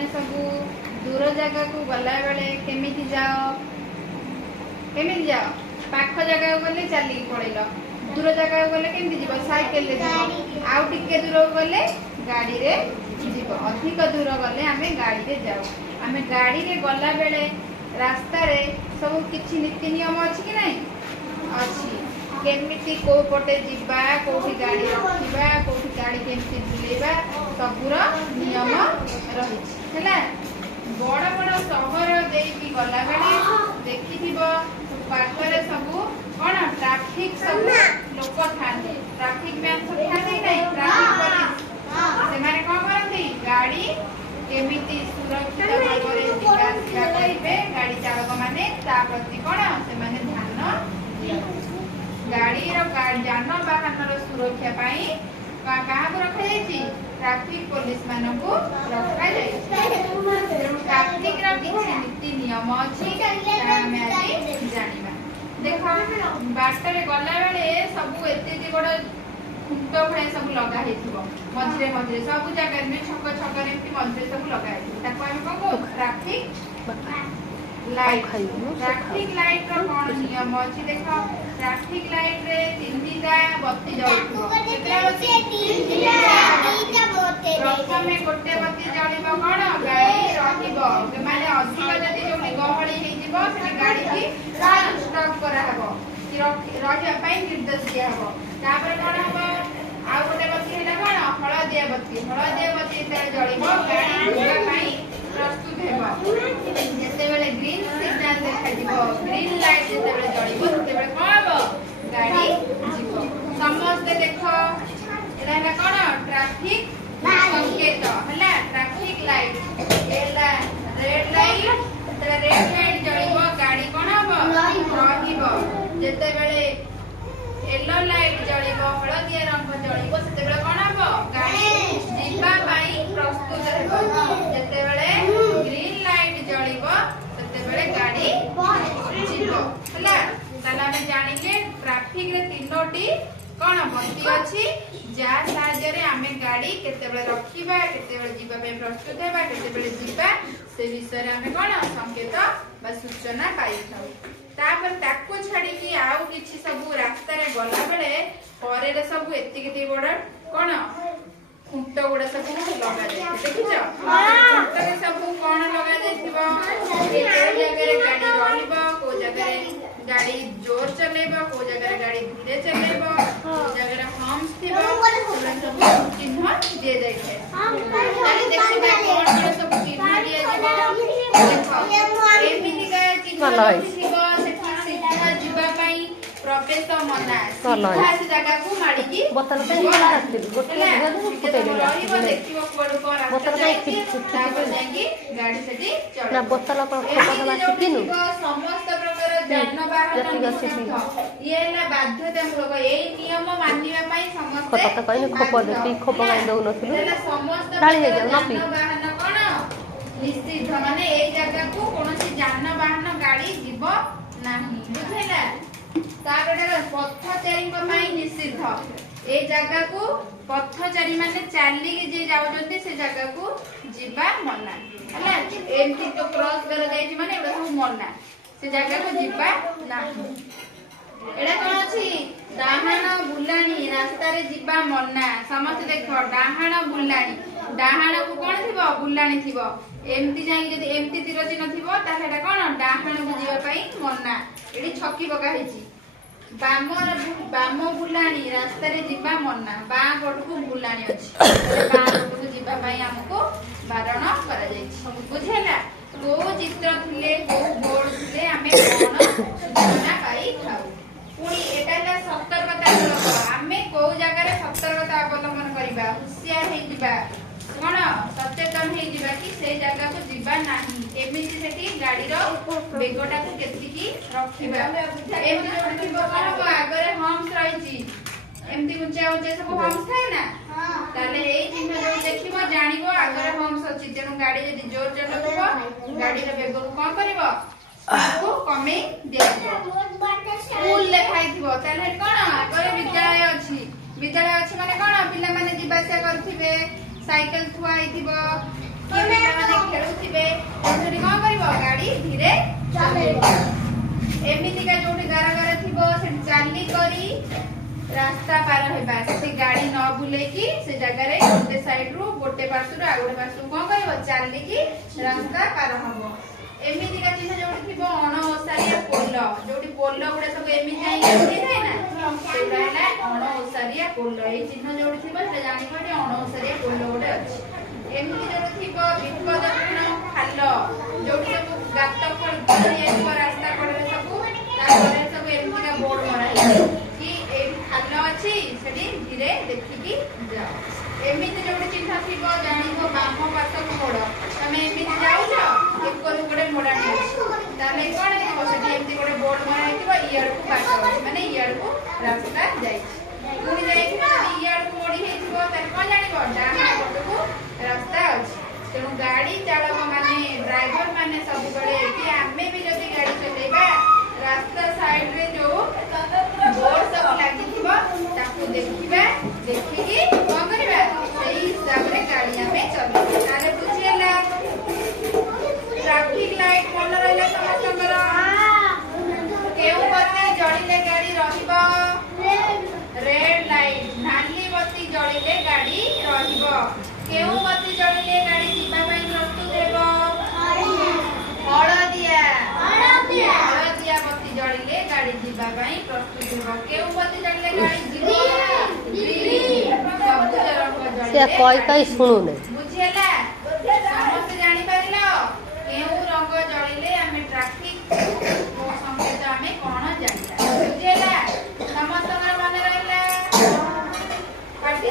मैंने सब दूर जगह को गला बेले केमिति जाओ पाख जगह गले चलिक पड़ेल दूर जगह गले केमती जीव साइकेल आउ टिके दूर गले गाड़ी रे जीव अधिक दूर गले आमे गाड़ी रे जाऊ आमे गाड़ी रे गला बेले रास्ता रे सब किछि नीति नियम अछि कि नहीं अछि केमिति को पटे जीवा कोठी गाड़ी रखिबा कोठी गाड़ी केमिति बुलेबा सबुर नियम रहिछि हैला बड़ बड़ सहर देकी गला बेले देखिथिबो पाखरे सब कोन ट्रैफिक सब लोक थाने ट्रैफिक मैन सब थाने नहीं ट्रैफिक पुलिस से माने कोन करथि गाड़ी केमिति सुरक्षित भाବରେ ଯିବା ଆସିବା କରିବେ गाड़ी चालक माने ता प्रति कोन से माने ध्यान दियନ୍ତି गाड़ी जानवाहन सुरक्षा पाई क्या रखा ट्रैफिक पुलिस मान को रखा ट्रैफिक नीति नियम अच्छी जाना देख बाटर गला बेले सब एत बड़ खुंट भाई सब लगा मझे मझे सब जगह में छक छक मझे सब लगा कौन ट्रैफिक लाइट ट्रैफिक लाइट रो कोन नियम अछि देखो ट्रैफिक लाइट रे तीनटा बत्ती जळुथो प्रथमे गोटे बत्ती जळिबो कोन गाड़ी रहिबो माने अधिक जदी जोनी गहळी हे जिवो से गाड़ी की स्टॉप करा हबो कि रहिया पई निर्देश दिया हबो तापर कोन हबो आ गोटे बत्ती हेला कोन हळदिया बत्ती ते जळिबो गाड़ी ଯିବା ପାଇଁ प्रस्तुत हेबो जते बेले ग्रीन सिग्नल देखा दिबो ग्रीन लाइट जते बेले जळिबो तते बेले कोन हबो गाड़ी जीवो समस्त देखो एला कोन ट्रैफिक संकेत हला ट्रैफिक लाइट एला रेड लाइट जळिबो गाड़ी कोन हबो रहिबो जते बेले येलो लाइट जळिबो हळदिया रंग जळिबो तते बेले कोन हबो गाड़ी जीवा ପାଇଁ प्रस्तुत हेबो जते बेले ग्रीन लाइट जळिबो तते बेले गाड़ी जीवो हला ताला हम जानिके ट्रैफिक रे तीनोटी कोन बत्ती अछि जा साहाय्य रे आमे गाड़ी केते बेले रखिबा केते बेले जीवा पे प्रस्तुत हेबा केते बेले जीवा से विषय रे आमे कोन संकेत बा सूचना पाई थाउ तापर ताको छाडी कि आउ किछि सब रास्ता रे गला बेले परे रे सब एति केति बड़ कोन खुंट गुड़ा सब लगा जाय देखिछ खुंट रे सब कोन लगा जायथिबो ए जगह रे गाड़ी रहिबो को जगह रे गाड़ी जोर चलेबो को जगह रे गाड़ी धीरे चलेबो को जगह रे हम्स थिबो सब चिन्ह दे दै छै ताली देखिबा कोन रे सब चिन्ह दिया जिवो देखो एमिति का चिन्ह थिबो से सीधा जिबा पई प्रवेश मना सीधा से जगह को माडी की बोतल पे लागते गोटे फुटे रहिबो देखिबो कोड को रास्ता तापर जांगी गाड़ी सेठी चल ना बोतल पर खपा सिकिनु समस्त प्रकार जानवाहन ये ना बाध्यतामूलक ए नियम मानिबा पई समस्त खपा त कहले खपा देती खपा गाय दउ नथिलु समस्त डाली हे जाउ नपी जानवाहन कोन निश्चित माने ए जगह को कोनोसी जानवाहन गाड़ी जीव नाही बुझैला ताबेडे पथचारी पई निषिद्ध ए जगह को पथचारी माने चाली के जे जाउजंती से जगह को जीवा मना हला एमती तो क्रॉस कर जाई माने एबा सब मना से जगह को जीवा नाही एडा कोन अछि डाहाण बुलाणी रास्ता रे जीवा मना समस्त देखो डाहाण बुलाणी डाहाण को कोन थिबो बुलाणी थिबो एमती जाई जदी एमती तीर चिन्ह थिबो ताहे एडा कोन डाहाण को जीवा पई मना एडी छक्की पका हेची बाम बुलाणी रास्ता रे जीवा मना बा पट को बुलाणी अछि बा पट को जीवा पई हमको बारण करा जाई छी बुझेला को चित्र थिले को बोर्ड थिले हमें कोन सूचना पाई खाऊ पुनी एटाला सतर्कता हमें को जगह रे सतर्कता अवलंबन करबा होशियार हे जीवा कोन सचेतन हे जीवा कि से जगह को जीवा नाही एमिति सेठी गाड़ी रो बेगोटा को केति की रखिबा एमिति जोडी कोन को आगरे हम्स रही छी एमिति ऊंचा ऊंचा सब हम्स थाए ना ताले एई चिन्ह जो देखिबो जानिबो आगरे हम्स अछि जेनु गाड़ी जदी जोर चलबो गाड़ी रो बेग को कोन करबो को कमे दियबो स्कूल लेखाई थिबो ताले कोन आगरे विद्यालय अछि माने कोन पिल्ला माने जिबासा करथिबे साइकिल थुआई थिबो पिल्ला माने एमितिका जोटी गार गार थिबो से चाली करी रास्ता पार हेबा से गाड़ी न बुले की से जगह रे गोटे साइड रु गोटे पास रु आ गोटे पास रु कोन करबो चाली की रास्ता पार हबो एमितिका चिन्ह जोटी थिबो अण ओसारिया पोल जोटी पोल गुडा सब एमिति जाई थाय ना सेटा हैला अण ओसारिया पोल ए चिन्ह जोटी थिबो से जानि पडे अण ओसारिया पोल गुडा अछि एमिति जोटी थिबो विपदपूर्ण खाल जोटी सब गात खोल कर रास्ता पड़े सब तारे सब एमितिका बोर्ड मरा है कि ए खाल अछि सेठी धीरे देखिकी जाओ एमिति जोटी चिन्ह थिबो जानिबो बाम पास मोड़ तमे एमिति जाउछो एकरु गोटे मोडाणी अछि ताले कोन हेबो सेठी एमिति गोटे बोर्ड मरा हेतिबो इयाड को पास अछि माने इयाड को रास्ता जाई पुनी जाई इयाड को मोड़ी हेतिबो ताले कोन जानिबो डाहा पटको रास्ता अछि तेणु गाड़ी चालक माने ड्राइवर माने सब बड़े कि आमे भी जदी गाड़ी चलेबा रास्ता साइड रे जो बोर्ड सब लागी थिबो ताकू देखिबा देखिकी कोन करबा सही हिसाब रे गाड़ी हमें चलेबा ताले बुझियला ट्रैफिक लाइट कोन रहले समस्तकर केउ बत्ती जळिले गाड़ी रहिबो रेड लाइट नाली बत्ती जळिले गाड़ी रहिबो केउ बत्ती जळिले गाड़ी जीवा पई प्रस्तुत हेबो हळदिया बत्ती जळिले गाड़ी जीवा पई प्रस्तुत हेबो केउ बत्ती जळिले गाड़ी जीवो ग्रीन सबुज रंग से जळिले कई कई सुनु ने बुझियला समस्त जानि